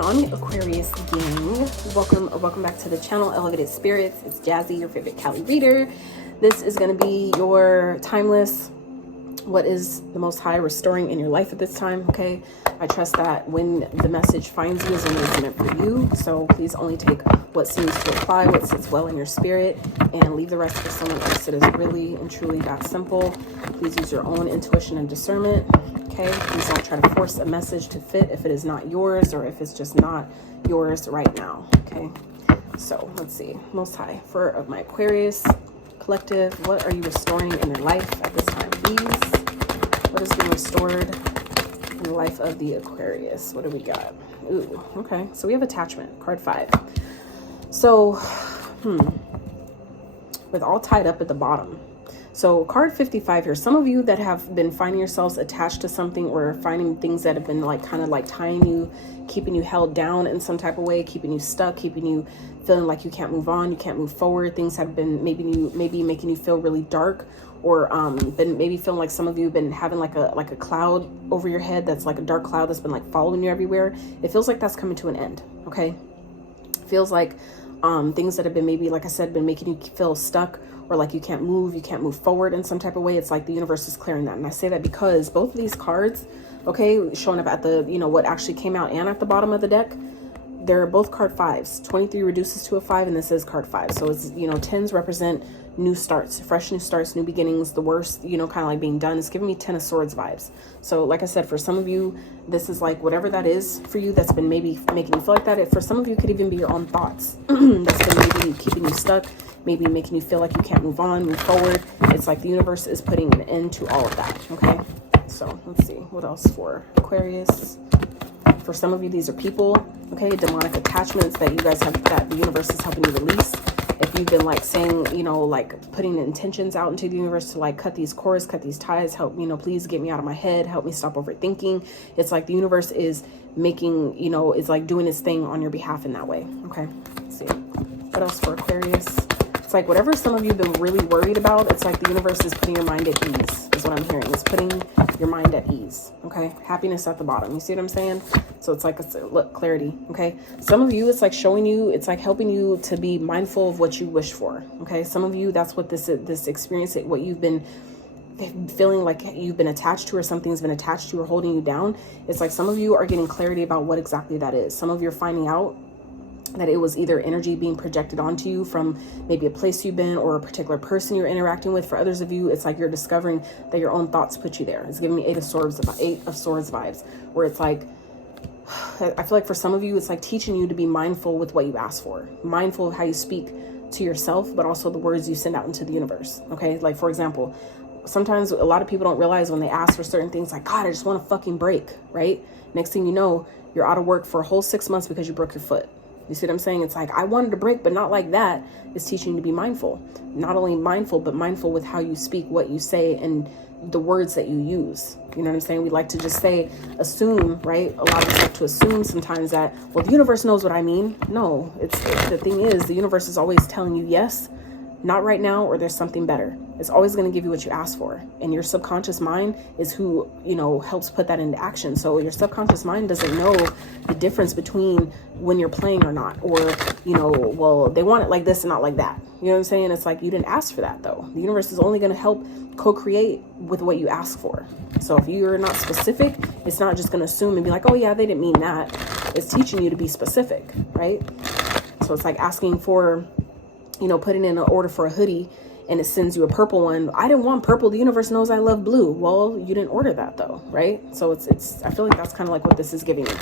going on, Aquarius gang? Welcome back to the channel, Elevated Spirits. It's Jazi, your favorite Cali reader. This is going to be your timeless, what is the Most High restoring in your life at this time, okay? I trust that when the message finds you is only meant for you, so please only take what seems to apply, what sits well in your spirit, and leave the rest for someone else. It is really and truly that simple. Please use your own intuition and discernment, okay? Please don't try to force a message to fit if it is not yours or if it's just not yours right now, okay? So let's see, Most High, for my Aquarius collective, what are you restoring in your life at this time, please? What is being restored in the life of the Aquarius? What do we got? Ooh, okay. So we have attachment, card 5. So, with all tied up at the bottom. So card 55 here, some of you that have been finding yourselves attached to something or finding things that have been like kind of like tying you, keeping you held down in some type of way, keeping you stuck, keeping you feeling like you can't move on, you can't move forward. Things have been maybe making you feel really dark, or been maybe feeling like some of you have been having like a cloud over your head that's like a dark cloud that's been like following you everywhere. It feels like that's coming to an end, okay? It feels like things that have been maybe, like I said, been making you feel stuck or like you can't move forward in some type of way. It's like the universe is clearing that. And I say that because both of these cards, okay, showing up at the, what actually came out and at the bottom of the deck, they're both card 5s. 23 reduces to a 5, and this is card 5. So it's, 10s represent new starts, fresh new starts, new beginnings, the worst, kind of like being done. It's giving me 10 of Swords vibes. So like I said, for some of you, this is like whatever that is for you that's been maybe making you feel like that. It, for some of you, could even be your own thoughts that's been maybe keeping you stuck, maybe making you feel like you can't move on, move forward. It's like the universe is putting an end to all of that, okay? So let's see, what else for Aquarius? For some of you, these are people, okay? Demonic attachments that you guys have, that the universe is helping you release. If you've been like saying, like putting intentions out into the universe to like cut these cords, cut these ties, help, please get me out of my head, help me stop overthinking. It's like the universe is making, is like doing its thing on your behalf in that way, okay? Let's see, what else for Aquarius? It's like whatever some of you have been really worried about, it's like the universe is putting your mind at ease, is what I'm hearing. It's putting your mind at ease, okay? Happiness at the bottom. You see what I'm saying? So it's like, look, clarity, okay? Some of you, it's like showing you, it's like helping you to be mindful of what you wish for, okay? Some of you, that's what this experience, what you've been feeling like you've been attached to, or something's been attached to or holding you down. It's like some of you are getting clarity about what exactly that is. Some of you are finding out that it was either energy being projected onto you from maybe a place you've been or a particular person you're interacting with. For others of you, it's like you're discovering that your own thoughts put you there. It's giving me 8 of Swords vibes, where it's like, I feel like for some of you, it's like teaching you to be mindful with what you ask for, mindful of how you speak to yourself, but also the words you send out into the universe, okay? Like, for example, sometimes a lot of people don't realize when they ask for certain things, like, God, I just want a fucking break, right? Next thing you know, you're out of work for a whole 6 months because you broke your foot. You see what I'm saying? It's like, I wanted a break, but not like that. It's teaching you to be mindful. Not only mindful, but mindful with how you speak, what you say, and the words that you use. You know what I'm saying? We like to just say, assume, right? A lot of us like to assume sometimes that, well, the universe knows what I mean. No, the thing is, the universe is always telling you, yes, not right now, or there's something better. It's always going to give you what you ask for. And your subconscious mind is who, helps put that into action. So your subconscious mind doesn't know the difference between when you're playing or not, or, well, they want it like this and not like that. You know what I'm saying? It's like, you didn't ask for that though. The universe is only going to help co-create with what you ask for. So if you're not specific, it's not just going to assume and be like, oh yeah, they didn't mean that. It's teaching you to be specific, right? So it's like asking for, putting in an order for a hoodie and it sends you a purple one. I didn't want purple. The universe knows I love blue. Well, you didn't order that though, right? So it's I feel like that's kind of like what this is giving you.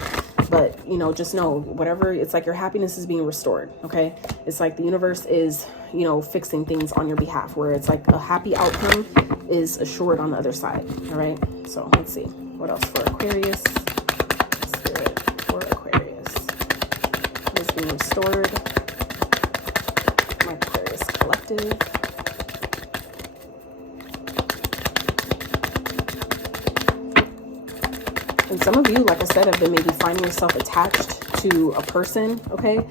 But, just know whatever, it's like your happiness is being restored, okay? It's like the universe is, fixing things on your behalf, where it's like a happy outcome is assured on the other side, all right? So let's see. What else for Aquarius? Spirit for Aquarius. What is being restored? My Aquarius collective. And some of you, like I said, have been maybe finding yourself attached to a person, okay?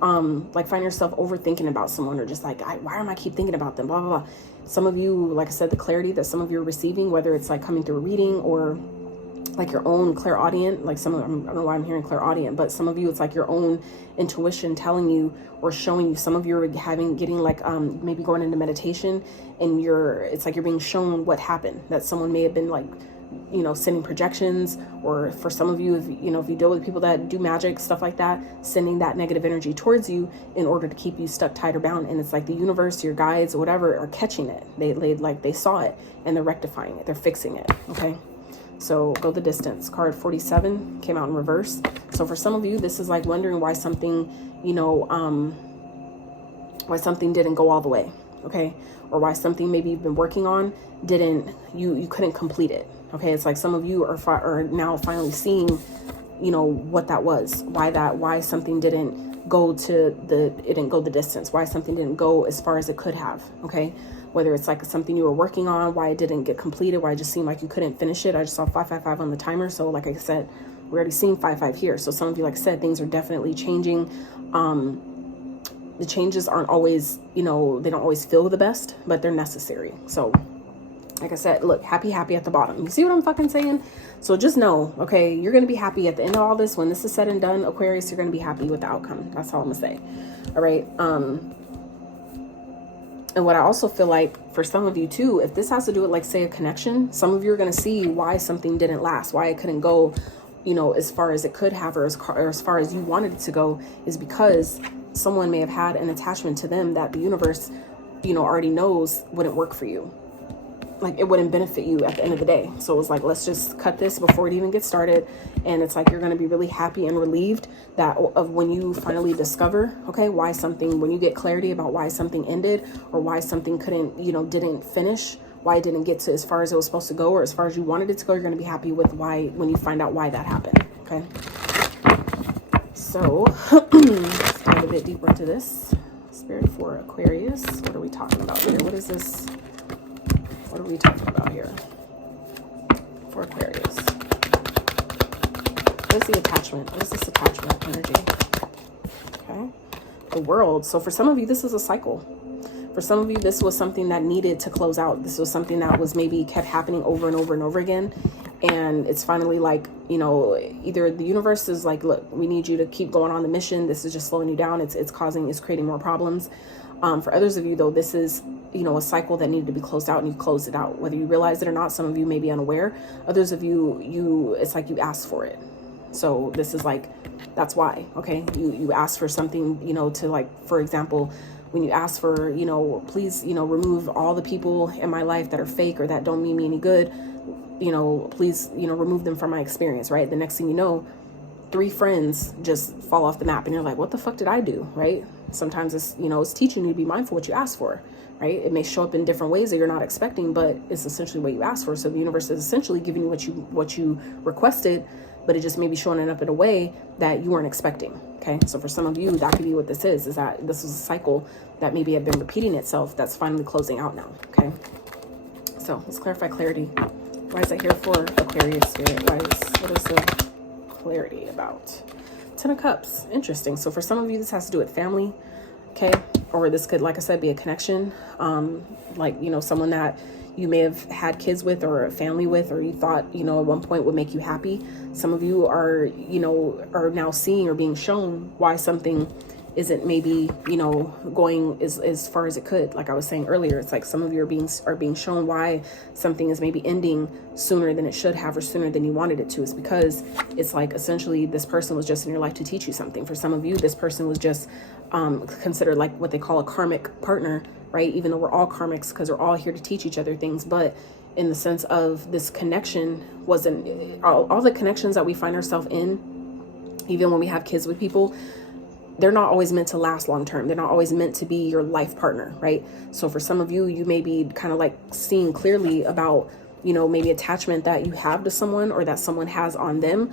Like find yourself overthinking about someone, or just like, why am I keep thinking about them, blah, blah, blah. Some of you, like I said, the clarity that some of you are receiving, whether it's like coming through a reading or like your own clairaudient, like I don't know why I'm hearing clairaudient, but some of you, it's like your own intuition telling you or showing you. Some of you are getting like, maybe going into meditation, and it's like you're being shown what happened, that someone may have been like, you know, sending projections, or for some of you, if you deal with people that do magic, stuff like that, sending that negative energy towards you in order to keep you stuck, tied, or bound. And it's like the universe, your guides, or whatever, are catching it. They saw it, and they're rectifying it. They're fixing it. Okay. So go the distance. Card 47 came out in reverse. So for some of you, this is like wondering why something, you know, why something didn't go all the way. Okay. Or why something maybe you've been working on you couldn't complete it. Okay. It's like some of you are now finally seeing, you know, what that was, why something didn't go the distance, why something didn't go as far as it could have. Okay. Whether it's like something you were working on, why it didn't get completed, why it just seemed like you couldn't finish it. I just saw 555 on the timer. So like I said, we're already seeing 55 here. So some of you, like I said, things are definitely changing. The changes aren't always, you know, they don't always feel the best, but they're necessary. So like I said, look, happy at the bottom. You see what I'm fucking saying? So just know, okay, you're going to be happy at the end of all this. When this is said and done, Aquarius, you're going to be happy with the outcome. That's all I'm going to say. All right. And what I also feel like for some of you too, if this has to do with, like, say, a connection, some of you are going to see why something didn't last, why it couldn't go, you know, as far as it could have, or as far as you wanted it to go, is because someone may have had an attachment to them that the universe, you know, already knows wouldn't work for you. Like, it wouldn't benefit you at the end of the day. So it's like, let's just cut this before it even gets started. And it's like, you're going to be really happy and relieved of when you finally discover, okay, when you get clarity about why something ended, or why something didn't finish, why it didn't get to as far as it was supposed to go, or as far as you wanted it to go. You're going to be happy with when you find out why that happened. Okay. So let's dive a bit deeper into this. Spirit for Aquarius. What are we talking about here? What is this? What are we talking about here for Aquarius? What is the attachment? What is this attachment energy? Okay. The World. So for some of you, this is a cycle. For some of you, this was something that needed to close out. This was something that was maybe kept happening over and over and over again. And it's finally like, you know, either the universe is like, look, we need you to keep going on the mission. This is just slowing you down. It's creating more problems. For others of you, though, this is, you know, a cycle that needed to be closed out, and you closed it out, whether you realize it or not. Some of you may be unaware. Others of you, it's like you asked for it. So this is like, that's why, okay? You asked for something, you know, to, like, for example, when you ask for, you know, please, you know, remove all the people in my life that are fake or that don't mean me any good, you know, please, you know, remove them from my experience, right? The next thing you know, 3 friends just fall off the map, and you're like, what the fuck did I do, right? Sometimes it's, you know, it's teaching you to be mindful what you ask for, right? It may show up in different ways that you're not expecting, but it's essentially what you asked for. So the universe is essentially giving you what you requested, but it just may be showing it up in a way that you weren't expecting. Okay. So for some of you, that could be what this is that this was a cycle that maybe had been repeating itself that's finally closing out now. Okay. So let's clarify clarity. Why is that here for Aquarius spirit? What is the clarity about? 10 of Cups. Interesting. So for some of you, this has to do with family. Okay. Or this could, like I said, be a connection. Like, you know, someone that you may have had kids with, or a family with, or you thought, you know, at one point would make you happy. Some of you are, you know, are now seeing or being shown why something isn't maybe, you know, going as far as it could. Like I was saying earlier, it's like some of you are being shown why something is maybe ending sooner than it should have, or sooner than you wanted it to. It's because it's like essentially this person was just in your life to teach you something. For some of you, this person was just considered like what they call a karmic partner, right? Even though we're all karmics, because we're all here to teach each other things. But in the sense of this connection wasn't all the connections that we find ourselves in, even when we have kids with people, they're not always meant to last long term. They're not always meant to be your life partner, right? So for some of you, you may be kind of like seeing clearly about, you know, maybe attachment that you have to someone, or that someone has on them,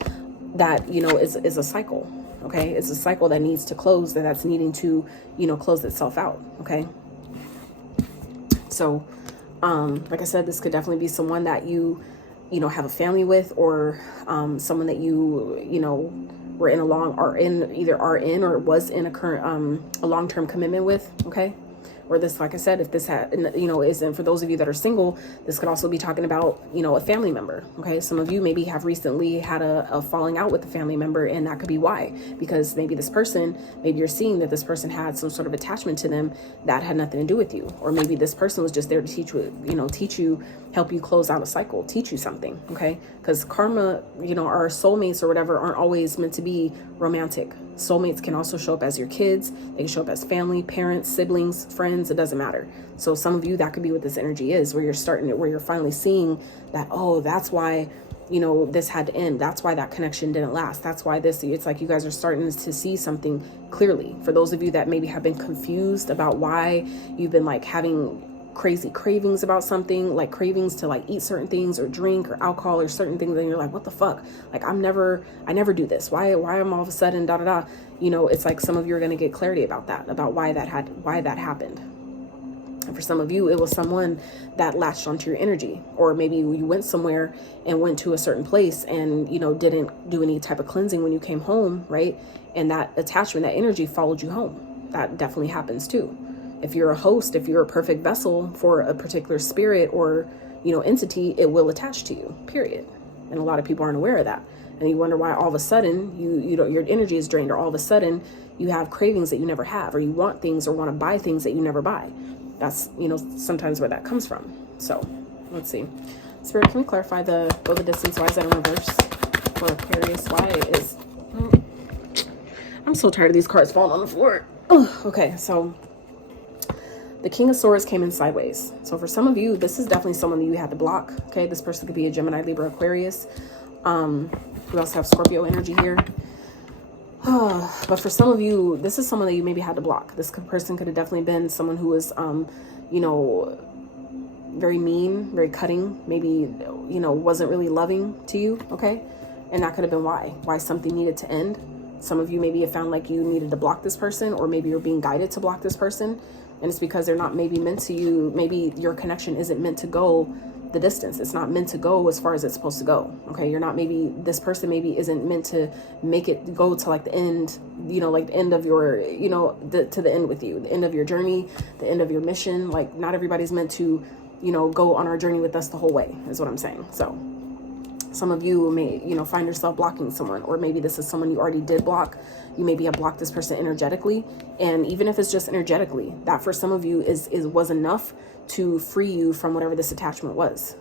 that, you know, is a cycle. Okay. It's a cycle that needs to close, that's needing to, you know, close itself out. Okay. So, like I said, this could definitely be someone that you know, have a family with, or someone that you know, were in or was in a current, a long-term commitment with. Okay. Or this, like I said, if this had, you know, isn't for those of you that are single, this could also be talking about, you know, a family member. Okay. Some of you maybe have recently had a falling out with a family member, and that could be why, because maybe this person, maybe you're seeing that this person had some sort of attachment to them that had nothing to do with you. Or maybe this person was just there to teach you, you know, help you close out a cycle, teach you something. Okay. Because karma, you know, our soulmates or whatever aren't always meant to be romantic. Soulmates can also show up as your kids. They can show up as family, parents, siblings, friends. It doesn't matter. So some of you, that could be what this energy is, where you're starting it, where you're finally seeing that, oh, that's why, you know, this had to end. That's why that connection didn't last. That's why this, it's like you guys are starting to see something clearly. For those of you that maybe have been confused about why you've been like having crazy cravings about something, like cravings to like eat certain things or drink or alcohol or certain things, and you're like, what the fuck, like I never do this, why am all of a sudden da da da, you know, it's like some of you are going to get clarity about that, about why that happened. And for some of you, it was someone that latched onto your energy, or maybe you went somewhere and went to a certain place and, you know, didn't do any type of cleansing when you came home, right? And that attachment, that energy followed you home. That definitely happens too. If you're a host, if you're a perfect vessel for a particular spirit or, you know, entity, it will attach to you, period. And a lot of people aren't aware of that. And you wonder why all of a sudden you know, your energy is drained, or all of a sudden you have cravings that you never have, or you want things or want to buy things that you never buy. That's, you know, sometimes where that comes from. So let's see. Spirit, can we clarify go the distance? Why is that in reverse for Aquarius? Why is, I'm so tired of these cards falling on the floor. Ugh, okay, so the King of Swords came in sideways. So for some of you, this is definitely someone that you had to block. Okay, this person could be a Gemini, Libra, Aquarius. We also have Scorpio energy here. But for some of you, this is someone that you maybe had to block. This person could have definitely been someone who was, you know, very mean, very cutting, maybe, you know, wasn't really loving to you. Okay, and that could have been why something needed to end. Some of you maybe have found like you needed to block this person, or maybe you're being guided to block this person. And it's because they're not maybe meant to you. Maybe your connection isn't meant to go the distance. It's not meant to go as far as it's supposed to go. Okay. You're not, maybe this person maybe isn't meant to make it go to like the end, you know, like the end of your, you know, to the end with you, the end of your journey, the end of your mission. Like not everybody's meant to, you know, go on our journey with us the whole way, is what I'm saying. So some of you may, you know, find yourself blocking someone, or maybe this is someone you already did block. You maybe have blocked this person energetically. And even if it's just energetically, that for some of you was enough to free you from whatever this attachment was.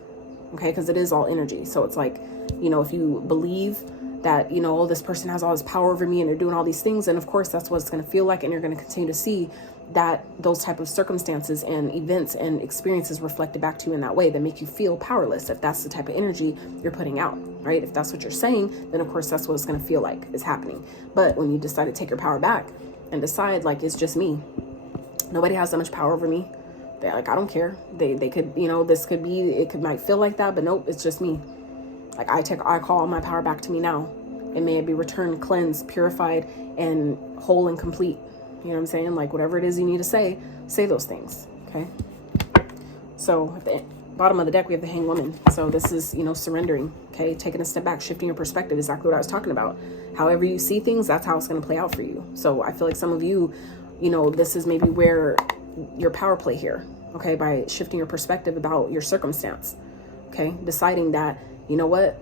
Okay. Cause it is all energy. So it's like, you know, if you believe that, you know, oh, this person has all this power over me and they're doing all these things, and of course that's what it's going to feel like. And you're going to continue to see that those type of circumstances and events and experiences reflected back to you in that way that make you feel powerless. If that's the type of energy you're putting out, right? If that's what you're saying, then of course that's what it's going to feel like is happening. But when you decide to take your power back and decide like, it's just me, nobody has that much power over me. They're like, I don't care. They could, you know, this could be, might feel like that, but nope, it's just me. Like I call all my power back to me now, and may it be returned, cleansed, purified, and whole and complete. You know what I'm saying? Like whatever it is you need to say those things. Okay. So at the bottom of the deck, we have the Hanged Woman. So this is, you know, surrendering. Okay. Taking a step back, shifting your perspective, exactly what I was talking about. However you see things, that's how it's going to play out for you. So I feel like some of you, you know, this is maybe where your power play here. Okay. By shifting your perspective about your circumstance. Okay. Deciding that, you know what?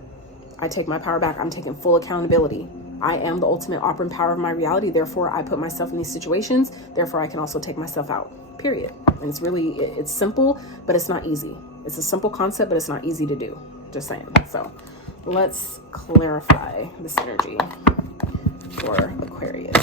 I take my power back. I'm taking full accountability. I am the ultimate operant power of my reality. Therefore, I put myself in these situations. Therefore, I can also take myself out, period. And it's really, it's simple, but it's not easy. It's a simple concept, but it's not easy to do. Just saying. So let's clarify this energy for Aquarius.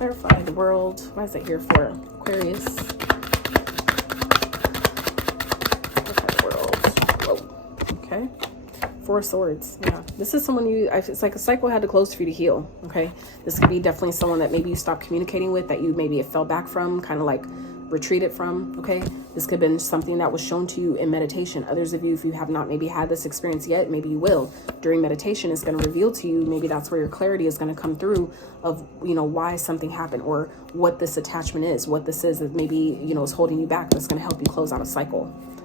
Clarify the world. Why is it here for Aquarius? Clarify the world. Whoa. Okay. Four of Swords. Yeah. This is someone it's like a cycle had to close for you to heal. Okay. This could be definitely someone that maybe you stopped communicating with, that you maybe fell back from, kind of like retreated from, okay? This could have been something that was shown to you in meditation. Others of you, if you have not maybe had this experience yet, maybe you will. During meditation, it's going to reveal to you, maybe that's where your clarity is going to come through of, you know, why something happened or what this attachment is, what this is that maybe, you know, is holding you back. That's going to help you close out a cycle,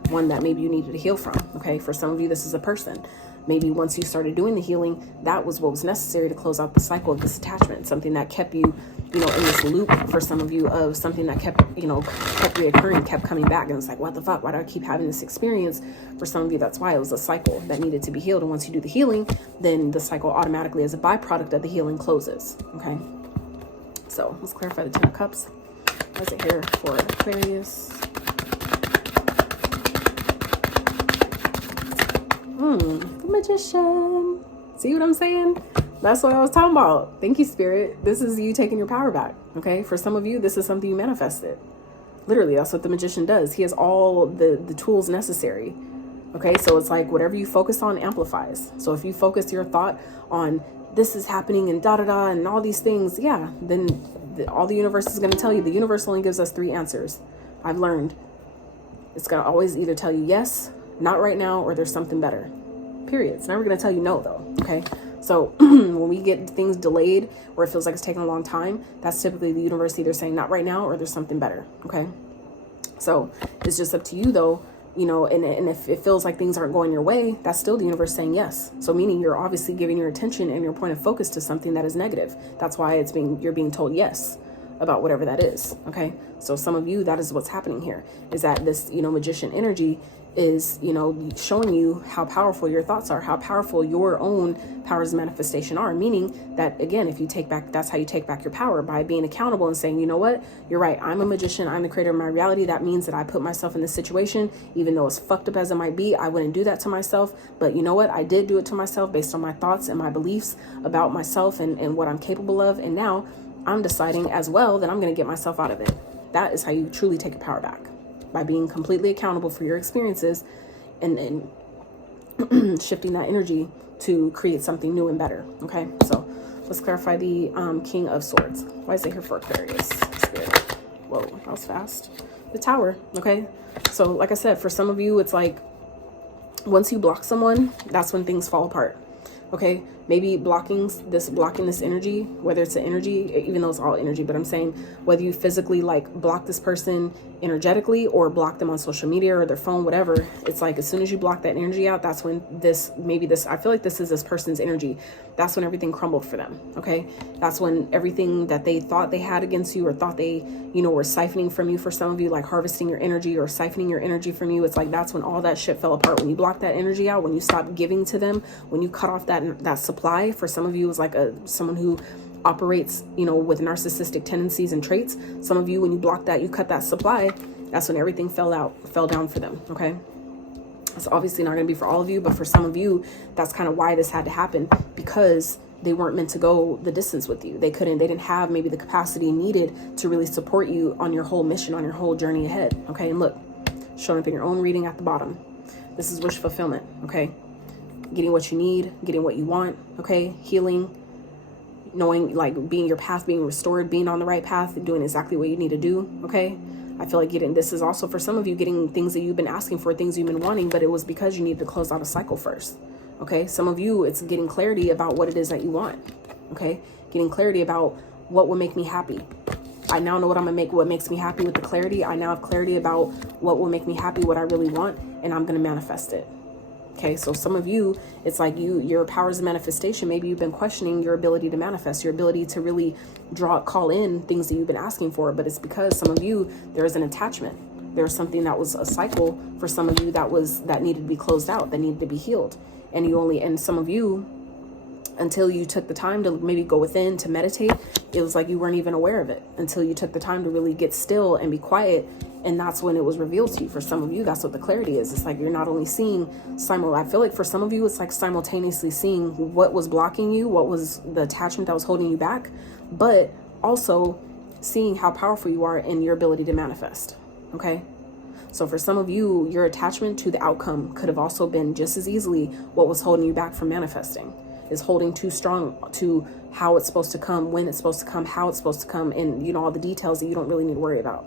one that maybe you needed to heal from, okay? For some of you, this is a person. Maybe once you started doing the healing, that was what was necessary to close out the cycle of this attachment, something that kept you, you know, in this loop for some of you of something that kept, you know, kept reoccurring, kept coming back. And it's like, what the fuck? Why do I keep having this experience? For some of you, that's why it was a cycle that needed to be healed. And once you do the healing, then the cycle automatically as a byproduct of the healing closes, okay? So let's clarify the 10 of Cups. What is it here for Aquarius? The Magician. See what I'm saying? That's what I was talking about. Thank you, Spirit. This is you taking your power back, okay? For some of you, this is something you manifested. Literally, that's what the Magician does. He has all the tools necessary, okay? So it's like whatever you focus on amplifies. So if you focus your thought on this is happening and da-da-da and all these things, yeah, then all the universe is going to tell you. The universe only gives us 3 answers. I've learned. It's going to always either tell you yes, not right now, or there's something better. Period. It's never going to tell you no, though. Okay. So when we get things delayed or it feels like it's taking a long time, that's typically the universe either saying not right now or there's something better. Okay. So it's just up to you, though, you know, and if it feels like things aren't going your way, that's still the universe saying yes. So meaning you're obviously giving your attention and your point of focus to something that is negative. That's why you're being told yes about whatever that is. Okay. So some of you, that is what's happening here, is that this, you know, Magician energy is, you know, showing you how powerful your thoughts are, how powerful your own powers of manifestation are. Meaning that, again, if you take back, that's how you take back your power, by being accountable and saying, you know what, you're right. I'm a magician. I'm the creator of my reality. That means that I put myself in this situation, even though as fucked up as it might be, I wouldn't do that to myself. But you know what? I did do it to myself based on my thoughts and my beliefs about myself and what I'm capable of. And now I'm deciding as well that I'm going to get myself out of it. That is how you truly take your power back, by being completely accountable for your experiences and shifting that energy to create something new and better. Okay, so let's clarify the King of Swords. Why is it here for Aquarius? Spirit. Whoa, that was fast. The Tower. Okay, so like I said, for some of you, it's like once you block someone, that's when things fall apart. Okay, maybe blocking this energy, whether it's an energy, even though it's all energy, but I'm saying whether you physically like block this person energetically or block them on social media or their phone, whatever, it's like as soon as you block that energy out, that's when I feel like this is this person's energy. That's when everything crumbled for them. Okay, that's when everything that they thought they had against you or thought they, you know, were siphoning from you, for some of you, like harvesting your energy or siphoning your energy from you, it's like that's when all that shit fell apart. When you block that energy out, when you stop giving to them, when you cut off that supply. For some of you, is like someone who operates, you know, with narcissistic tendencies and traits. Some of you, when you block that, you cut that supply, that's when everything fell down for them. Okay, it's obviously not going to be for all of you, but for some of you, that's kind of why this had to happen, because they weren't meant to go the distance with you. They didn't have maybe the capacity needed to really support you on your whole mission, on your whole journey ahead. Okay, and look, showing up in your own reading at the bottom, this is wish fulfillment. Okay, getting what you need, getting what you want. Okay, healing, knowing, like, being your path, being restored, being on the right path, doing exactly what you need to do. Okay, I feel like this is also for some of you, getting things that you've been asking for, things you've been wanting, but it was because you needed to close out a cycle first. Okay, some of you, it's getting clarity about what it is that you want. Okay, getting clarity about what will make me happy. I now know what makes me happy with the clarity. I now have clarity about what will make me happy, what I really want, and I'm going to manifest it. Okay, so some of you, it's like your powers of manifestation, maybe you've been questioning your ability to manifest, your ability to really call in things that you've been asking for, but it's because some of you, there is an attachment. There's something that was a cycle for some of you that needed to be closed out, that needed to be healed. And some of you, until you took the time to maybe go within to meditate, it was like you weren't even aware of it until you took the time to really get still and be quiet. And that's when it was revealed to you. For some of you, that's what the clarity is. It's like you're not only seeing I feel like for some of you, it's like simultaneously seeing what was blocking you, what was the attachment that was holding you back, but also seeing how powerful you are in your ability to manifest. Okay, so for some of you, your attachment to the outcome could have also been just as easily what was holding you back from manifesting, is holding too strong to how it's supposed to come, when it's supposed to come, how it's supposed to come, and, you know, all the details that you don't really need to worry about.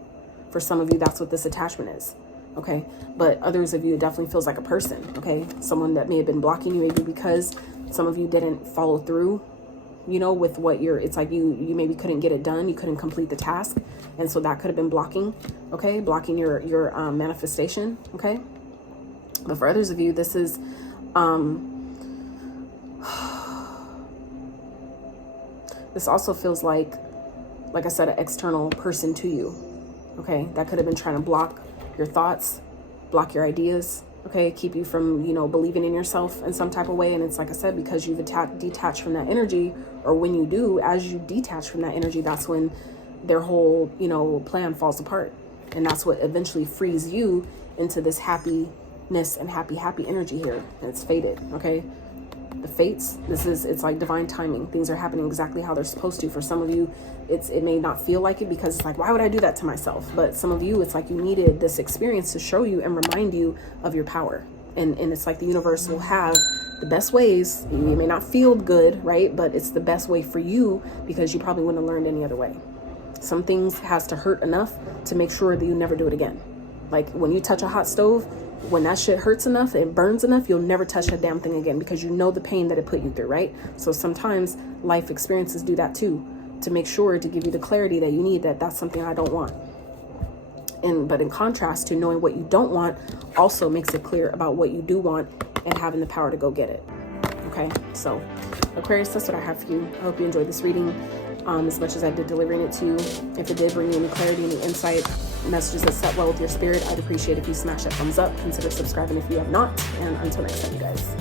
For some of you, that's what this attachment is. Okay, but others of you, it definitely feels like a person. Okay, someone that may have been blocking you, maybe because some of you didn't follow through, you know, with what it's like you maybe couldn't get it done, you couldn't complete the task, and so that could have been blocking. Okay, blocking your manifestation. Okay, but for others of you, this is this also feels like I said, an external person to you. Okay, that could have been trying to block your thoughts, block your ideas, okay, keep you from, you know, believing in yourself in some type of way. And it's like I said, because you've detached from that energy, or when you do, as you detach from that energy, that's when their whole, you know, plan falls apart. And that's what eventually frees you into this happiness and happy energy here. And it's fated, okay? The fates, it's like divine timing. Things are happening exactly how they're supposed to. For some of you, it may not feel like it, because it's like, why would I do that to myself? But some of you, it's like you needed this experience to show you and remind you of your power. And it's like the universe will have the best ways. You may not feel good, right? But it's the best way for you, because you probably wouldn't have learned any other way. Some things has to hurt enough to make sure that you never do it again. Like when you touch a hot stove, when that shit hurts enough, it burns enough, you'll never touch that damn thing again, because you know the pain that it put you through, right? So sometimes life experiences do that too, to make sure to give you the clarity that you need, that that's something I don't want. But in contrast to knowing what you don't want, also makes it clear about what you do want and having the power to go get it. Okay, so Aquarius, that's what I have for you. I hope you enjoyed this reading as much as I did delivering it to you. If it did bring you any clarity, any insight, messages that set well with your spirit, I'd appreciate if you smash that thumbs up. Consider subscribing if you have not. And until next time, you guys.